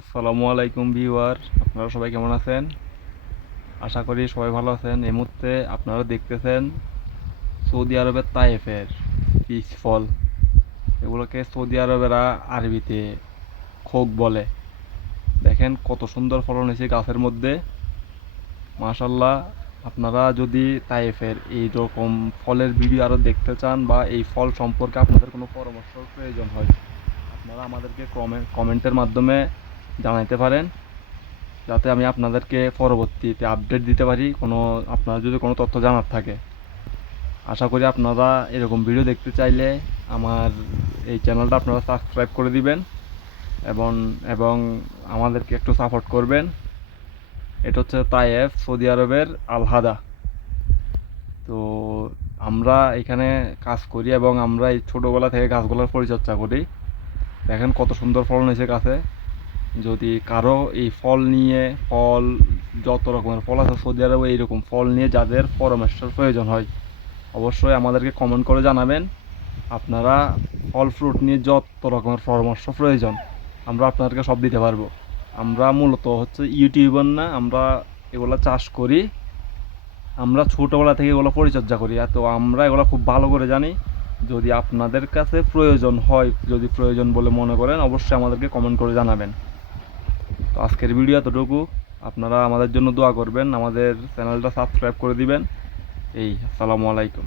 আসসালামু আলাইকুম ভিউয়ার, আপনারা সবাই কেমন আছেন? আশা করি সবাই ভালো আছেন। এই মুহূর্তে আপনারা দেখতেছেন সৌদি আরবের তায়েফের পিচ ফল। এগুলোকে সৌদি আরবেরা আরবিতে খোক বলে। দেখেন কত সুন্দর ফলন হয়েছে গাছের মধ্যে, মাশাল্লাহ। আপনারা যদি তায়েফের এই রকম ফলের ভিডিও আরও দেখতে চান বা এই ফল সম্পর্কে আপনাদের কোনো পরামর্শের প্রয়োজন হয়, আপনারা আমাদেরকে কমেন্টের মাধ্যমে জানাইতে পারেন, যাতে আমি আপনাদেরকে পরবর্তীতে আপডেট দিতে পারি আপনার যদি কোনো তথ্য জানার থাকে। আশা করি আপনারা এরকম ভিডিও দেখতে চাইলে আমার এই চ্যানেলটা আপনারা সাবস্ক্রাইব করে দিবেন এবং এবং আমাদেরকে একটু সাপোর্ট করবেন। এটা হচ্ছে তায়েফ, সৌদি আরবের আল-হাদা। তো আমরা এখানে কাজ করি এবং আমরা এই ছোটোবেলা থেকে গাছগুলোর পরিচর্যা করি। দেখেন কত সুন্দর ফলন হয়েছে গাছে। যদি কারো এই ফল যত রকমের ফল আছে সৌদি আরবে, এইরকম ফল নিয়ে যাদের পরামর্শের প্রয়োজন হয়, অবশ্যই আমাদেরকে কমেন্ট করে জানাবেন। আপনারা ফল ফ্রুট নিয়ে যত রকমের পরামর্শ প্রয়োজন আমরা আপনাদেরকে সব দিতে পারবো। আমরা মূলত হচ্ছে ইউটিউবার না, আমরা এগুলো চাষ করি। আমরা ছোটোবেলা থেকে এগুলো পরিচর্যা করি, তো আমরা এগুলো খুব ভালো করে জানি। যদি আপনাদের কাছে প্রয়োজন হয়, যদি প্রয়োজন বলে মনে করেন, অবশ্যই আমাদেরকে কমেন্ট করে জানাবেন। তো আজকের ভিডিও এতটুকু। আপনারা আমাদের জন্য দোয়া করবেন, আমাদের চ্যানেলটা সাবস্ক্রাইব করে দিবেন। আসসালামু আলাইকুম।